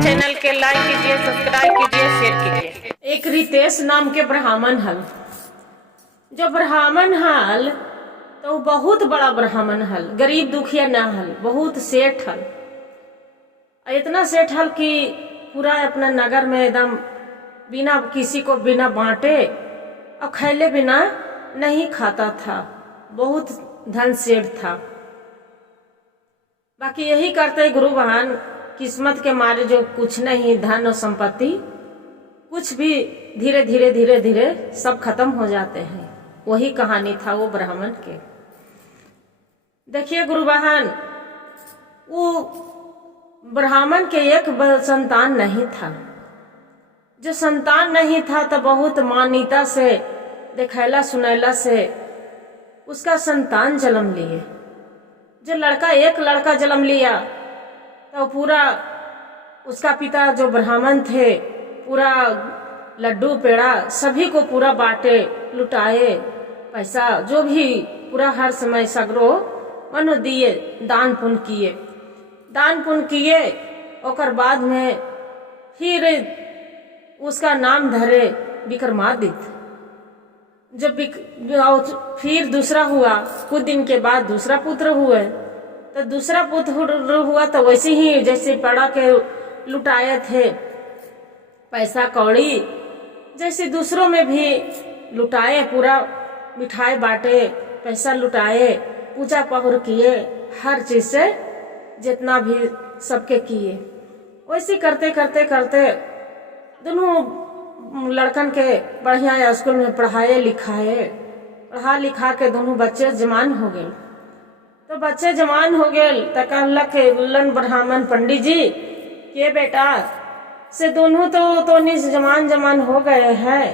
Channel के like कीजिए, subscribe कीजिए, शेयर कीजिए। एक रितेश नाम के ब्राह्मण हल। जो ब्राह्मण हल तो बहुत बड़ा ब्राह्मण हल, गरीब दुखिया ना हल, बहुत सेठ हल। इतना सेठ हल कि पूरा अपना नगर में एकदम बिना किसी को बिना बांटे और खैले बिना नहीं खाता था। बहुत धन सेठ था। बाकी यही करते गुरु बहन, किस्मत के मारे जो कुछ नहीं, धन और संपत्ति कुछ भी धीरे धीरे धीरे धीरे सब खत्म हो जाते हैं। वही कहानी था वो ब्राह्मण के। देखिए गुरु बहन, वो ब्राह्मण के एक संतान नहीं था। जो संतान नहीं था तो बहुत मान्यता से, दिखैला सुनैला से उसका संतान जन्म लिए। जो एक लड़का जन्म लिया तो पूरा उसका पिता जो ब्राह्मण थे पूरा लड्डू पेड़ा सभी को पूरा बांटे, लुटाए, पैसा जो भी पूरा हर समय सगरो मनो दिए, दान पुण्य किए। और बाद में फिर उसका नाम धरे विक्रमादित्य। जब फिर दूसरा हुआ, कुछ दिन के बाद दूसरा पुत्र हुए। तो दूसरा पुत्र हुआ तो वैसे ही जैसे पड़ा के लुटाए थे पैसा कौड़ी, जैसे दूसरों में भी लुटाए, पूरा मिठाई बांटे, पैसा लुटाए, पूजा पहुर किए, हर चीज से जितना भी सबके किए। वैसे करते करते करते दोनों लड़कन के बढ़िया स्कूल में पढ़ा लिखा के दोनों बच्चे जवान हो गए। तो बच्चे जवान हो गए तो कहलक ब्राह्मण पंडित जी के बेटा से दोनों तो जवान हो गए हैं,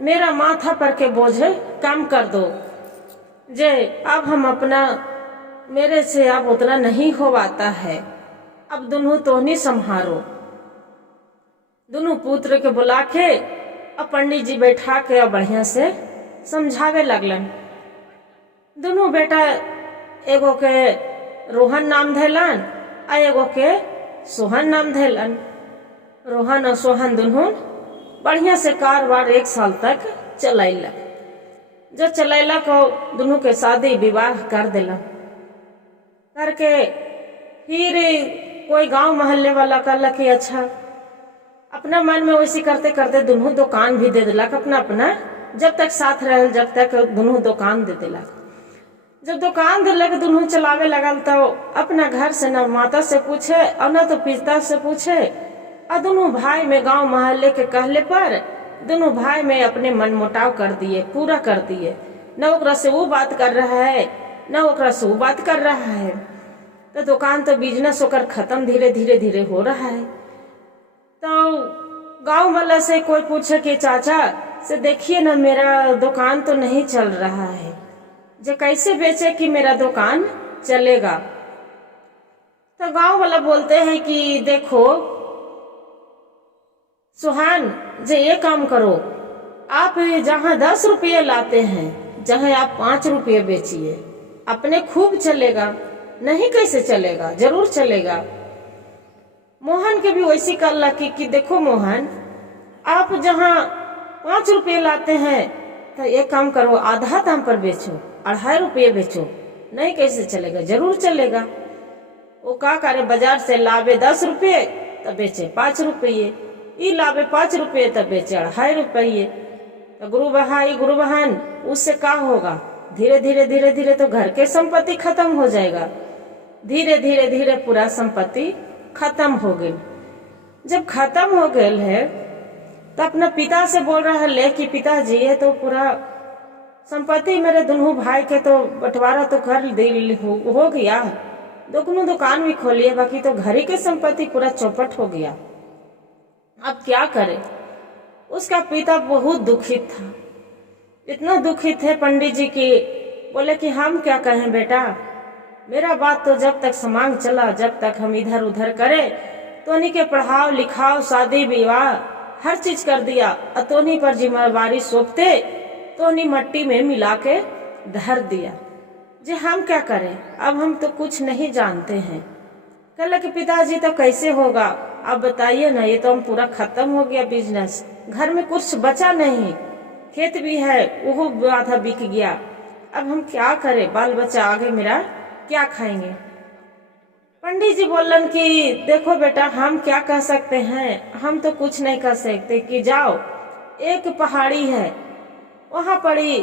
मेरा माथा पर के बोझ कम कर दो। जे अब हम अपना, मेरे से अब उतना नहीं हो पाता है, अब दोनों तो नहीं संभारो। दोनों पुत्र के बुला के अब पंडित जी बैठा के अब बढ़िया से समझावे लगलन। दोनों बेटा एगो के रोहन नाम धैलन आ एगो के सोहन नाम धैलन। रोहन और सोहन दोनों बढ़िया से कारोबार 1 साल तक चलैलक। जो चलैलक दोनों के शादी विवाह कर दिलक। करके फिर कोई गांव मोहल्ले वाला कहलक कि अच्छा, अपना मन में वैसे करते करते दोनों दुकान भी दे दिलक अपना। जब तक साथ रहल जब तक दोनों दुकान दे दिलक। जब दुकान दिलक दोनों चलावे लगल तो अपना घर से न माता से पूछे और न तो पिता से पूछे, और दोनों भाई में गांव मोहल्ले के कहले पर दोनों भाई में अपने मन मुटाव कर दिए, पूरा कर दिए। न ओकरा से वो बात कर रहा है, न ओकरा से वो बात कर रहा है। तो दुकान तो बिजनेस होकर खत्म धीरे धीरे धीरे हो रहा है। तो गांव वाला से कोई पूछे कि चाचा से देखिए ना, मेरा दुकान तो नहीं चल रहा है, जो कैसे बेचे कि मेरा दुकान चलेगा। तो गांव वाला बोलते हैं कि देखो सुहान, जे ये काम करो, आप जहाँ 10 रुपये लाते हैं जहाँ आप 5 रुपये बेचिए, अपने खूब चलेगा। नहीं कैसे चलेगा, जरूर चलेगा। मोहन के भी वैसी कहला कि देखो मोहन, आप जहाँ 5 रुपये लाते हैं तो एक काम करो, आधा दाम पर बेचो, 2.5 रुपये बेचो। नहीं कैसे चलेगा, जरूर चलेगा। वो क्या करे, बाजार से लावे 10 रुपये तो बेचे 5 रुपये, ई लावे 5 रुपये तो बेचे 2.5 रुपये। तो गुरु बहन उससे क्या होगा, धीरे धीरे धीरे धीरे तो घर के संपत्ति खत्म हो जाएगा। धीरे धीरे धीरे पूरा संपत्ति खत्म हो गई। जब खत्म हो गए है तो अपना पिता से बोल रहा है कि पिताजी ये तो पूरा संपत्ति मेरे दोनों भाई के तो बंटवारा तो कर हो गया, दोनों दुकान भी खोलिए, बाकी तो घर ही के संपत्ति पूरा चौपट हो गया। अब क्या करे। उसका पिता बहुत दुखित था, इतना दुखित है पंडित जी की। बोले कि हम क्या कहें बेटा, मेरा बात तो जब तक समांग चला, जब तक हम इधर उधर करे, तो उन्हीं के पढ़ाओ लिखाओ शादी विवाह हर चीज कर दिया, और तोनी पर जिम्मेवारी सौंपते तो उन्हीं मट्टी में मिला के धर दिया। जी हम क्या करें, अब हम तो कुछ नहीं जानते हैं। कहला कि पिताजी तो कैसे होगा, आप बताइए ना, ये तो हम पूरा खत्म हो गया बिजनेस, घर में कुछ बचा नहीं, खेत भी है वो आधा बिक गया, अब हम क्या करें, बाल बच्चा आगे मेरा क्या खाएंगे। पंडित जी बोलन कि देखो बेटा, हम क्या कह सकते हैं, हम तो कुछ नहीं कर सकते, कि जाओ एक पहाड़ी है, वहां पड़ी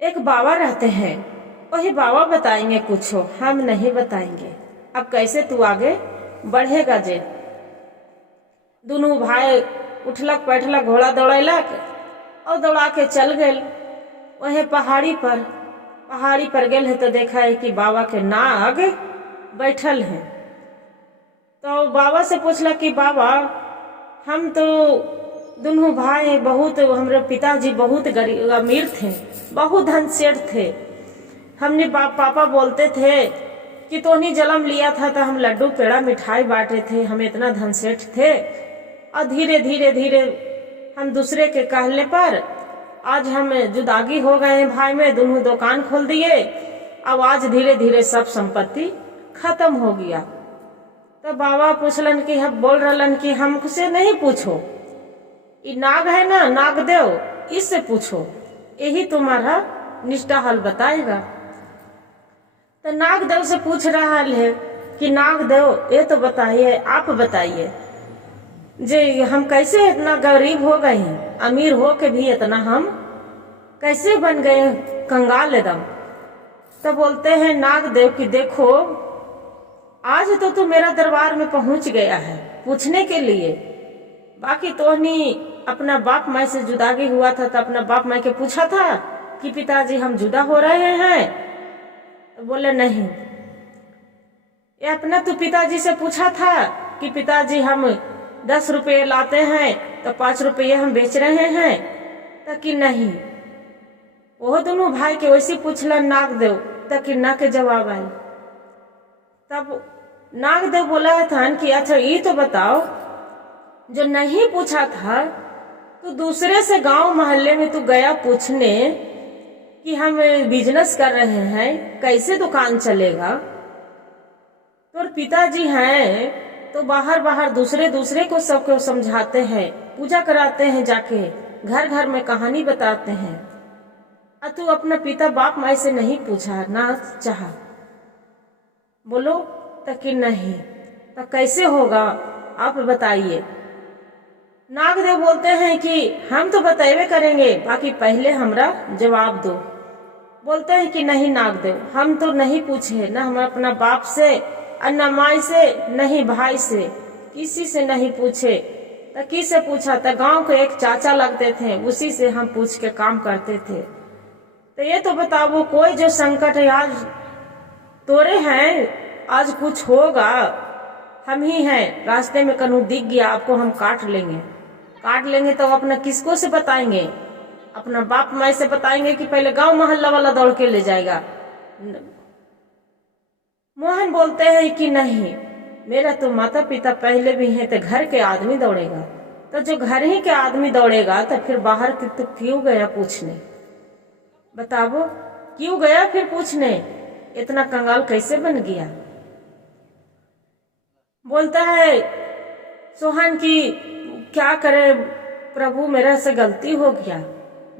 एक बाबा रहते हैं, वही बाबा बताएंगे कुछ हो, हम नहीं बताएंगे। अब कैसे तू आगे बढ़ेगा जे। दोनों भाई उठलक बैठलक, घोड़ा दौड़ेलक और दौड़ा के चल गए वही पहाड़ी पर गेल है तो देखा है कि बाबा के नाग बैठल है। तो बाबा से पूछला कि बाबा, हम तो दोनों भाई बहुत, हमारे पिताजी बहुत गरीब अमीर थे, बहुत धनसेठ थे, हमने पापा बोलते थे कि तोहनी जन्म लिया था तो हम लड्डू पेड़ा मिठाई बांटे थे, हम इतना धनसेठ थे, और धीरे धीरे धीरे हम दूसरे के कहने पर आज हम जुदागी हो गए हैं भाई में, दोनों दुकान खोल दिए, अब आज धीरे धीरे सब संपत्ति खत्म हो गया। तो बाबा पूछलन कि हम बोल रहलन कि हमसे नहीं पूछो, ये नाग है ना, नागदेव, इससे पूछो, यही तुम्हारा निष्ठा हल बताएगा। तो नागदेव से पूछ रहा है कि नागदेव ये तो बताइए, आप बताइए जे हम कैसे इतना गरीब हो गए हैं, अमीर हो के भी इतना हम कैसे बन गए कंगाल एकदम। तो बोलते हैं नागदेव कि देखो, आज तो तू मेरा दरबार में पहुंच गया है पूछने के लिए, बाकी तो नहीं अपना बाप माई से जुदागी हुआ था तो अपना बाप माई के पूछा था कि पिताजी हम जुदा हो रहे हैं, तो बोले नहीं। ये अपना तो पिताजी से पूछा था कि पिताजी हम 10 रुपये लाते हैं तो 5 रुपये हम बेच रहे हैं, ताकि नहीं। वो दोनों भाई के वैसे पूछला नागदेव, ताकि ना के जवाब आए। तब नागदेव बोला था कि अच्छा ये तो बताओ, जो नहीं पूछा था तो दूसरे से गांव मोहल्ले में तू गया पूछने कि हम बिजनेस कर रहे हैं, कैसे दुकान चलेगा। तो पिताजी हैं तो बाहर दूसरे को सबको समझाते हैं, पूजा कराते हैं, जाके घर घर में कहानी बताते हैं। और तू अपना पिता बाप माई से नहीं पूछा, ना चाहा, बोलो तो कि नहीं, तो कैसे होगा आप बताइए। नागदेव बोलते हैं कि हम तो बताइए करेंगे, बाकी पहले हमरा जवाब दो। बोलते हैं कि नहीं नागदेव, हम तो नहीं पूछे, न हम अपना बाप से, न माई से, नहीं भाई से, किसी से नहीं पूछे। तो किससे पूछा? तो गांव के एक चाचा लगते थे, उसी से हम पूछ के काम करते थे। तो ये तो बताओ, कोई जो संकट आज तोरे हैं, आज कुछ होगा, हम ही हैं, रास्ते में कहीं दिख गया आपको, हम काट लेंगे तो अपना किसको से बताएंगे? अपना बाप माई से बताएंगे कि पहले गांव मोहल्ला वाला दौड़ के ले जाएगा? मोहन बोलते हैं कि नहीं, मेरा तो माता पिता पहले भी हैं, तो घर के आदमी दौड़ेगा। तो जो घर ही के आदमी दौड़ेगा तो फिर बाहर तो क्यों गया पूछने? बताओ क्यों गया फिर पूछने? इतना कंगाल कैसे बन गया? बोलता है सोहन की क्या करे प्रभु, मेरा से गलती हो गया।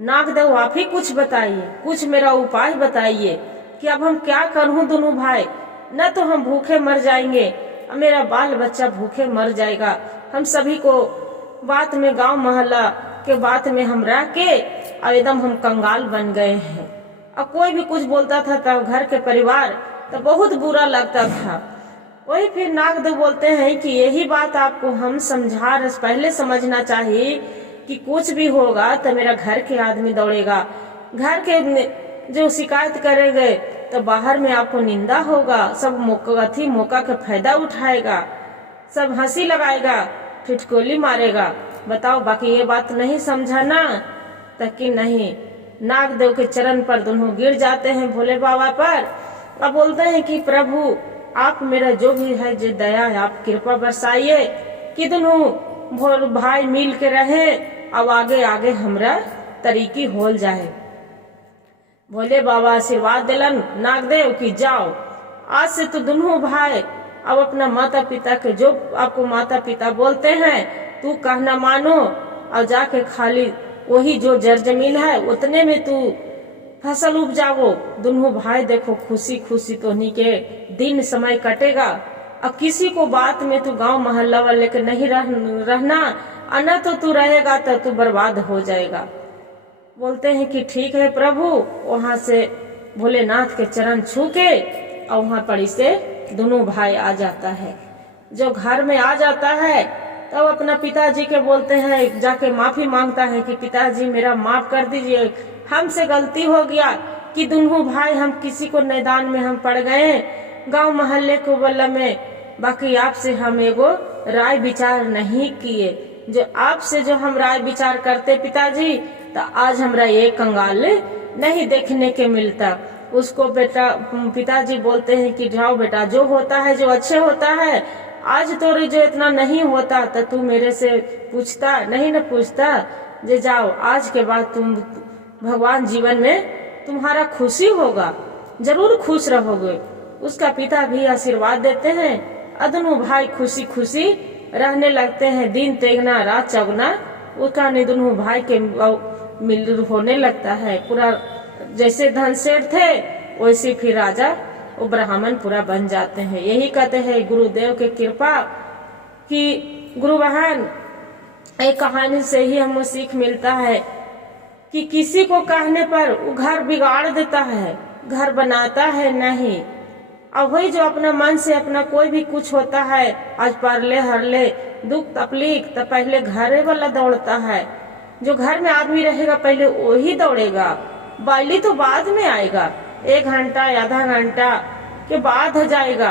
नागदेव आप ही कुछ बताइए, कुछ मेरा उपाय बताइए कि अब हम क्या करूं दोनों भाई, न तो हम भूखे मर जाएंगे और मेरा बाल बच्चा भूखे मर जाएगा। हम सभी को बात में, गांव मोहल्ला के बात में हम रह के और एकदम हम कंगाल बन गए हैं। और कोई भी कुछ बोलता था तो घर के परिवार तो बहुत बुरा लगता था। वही फिर नागदेव बोलते हैं कि यही बात आपको हम पहले समझना चाहिए कि कुछ भी होगा तो मेरा घर के आदमी दौड़ेगा, घर के जो शिकायत करेंगे तो बाहर में आपको निंदा होगा, सब मौका का फायदा उठाएगा, सब हंसी लगाएगा, ठिठकोली मारेगा। बताओ, बाकी ये बात नहीं समझा ना? तक कि नहीं। नागदेव के चरण पर दोनों गिर जाते हैं भोले बाबा पर और बोलते हैं कि प्रभु आप मेरा जो भी है जो दया है आप कृपा बरसाइए कि दोनों भाई मिल के रहे, अब आगे आगे हमरा तरीकी होल जाए। भोले बाबा आशीर्वाद दिलन नागदेव की जाओ आज से तो दोनों भाई अब अपना माता पिता के जो आपको माता पिता बोलते हैं तू कहना मानो और जाके खाली वही जो जर जमीन है उतने में तू फसल उपजाओ। दोनों भाई देखो खुशी खुशी तो नहीं के दिन समय कटेगा। अब किसी को बात में तू गांव मोहल्ला वाले के नहीं रहना, अना तो तू रहेगा तो तू बर्बाद हो जाएगा। बोलते हैं कि ठीक है प्रभु। वहां से भोलेनाथ के चरण छू के और वहां पड़ी से दोनों भाई आ जाता है। जो घर में आ जाता है तब तो अपना पिताजी के बोलते हैं, जाके माफी मांगता है कि पिताजी मेरा माफ कर दीजिए, हमसे गलती हो गया कि दोनों भाई हम किसी को मैदान में हम पड़ गए गांव मोहल्ले को बल्ला में। बाकी आपसे हम एगो राय विचार नहीं किए, जो आपसे जो हम राय विचार करते पिताजी तो आज हमरा एक कंगाल नहीं देखने के मिलता। उसको बेटा पिताजी बोलते हैं कि जाओ बेटा, जो होता है जो अच्छे होता है, आज तो जो इतना नहीं होता तो तू मेरे से पूछता नहीं न पूछता। जे जाओ आज के बाद तुम भगवान जीवन में तुम्हारा खुशी होगा, जरूर खुश रहोगे। उसका पिता भी आशीर्वाद देते हैं और दोनों भाई खुशी खुशी रहने लगते हैं। दिन तेगना रात चौगना उसका दोनों भाई के मिल होने लगता है। पूरा जैसे धनसेठ थे वैसे फिर राजा वो ब्राह्मण पूरा बन जाते हैं। यही कहते हैं गुरुदेव के कृपा कि गुरु बहन एक कहानी से ही हमें सीख मिलता है कि किसी को कहने पर वो घर बिगाड़ देता है, घर बनाता है नहीं। अब वही जो अपना मन से अपना कोई भी कुछ होता है, आज परले हरले दुख तकलीफ तो पहले घरे वाला दौड़ता है। जो घर में आदमी रहेगा पहले वही दौड़ेगा, बाली तो बाद में आएगा, 1 घंटा आधा घंटा के बाद हो जाएगा।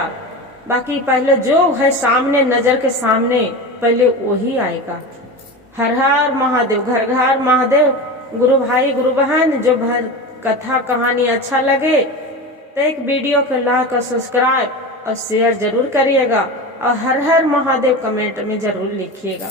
बाकी पहले जो है सामने नजर के सामने पहले वही आएगा। हर हर महादेव, घर घर महादेव। गुरु भाई गुरु बहन, जो भर कथा कहानी अच्छा लगे तो एक वीडियो को लाइक और सब्सक्राइब और शेयर जरूर करिएगा और हर हर महादेव कमेंट में जरूर लिखिएगा।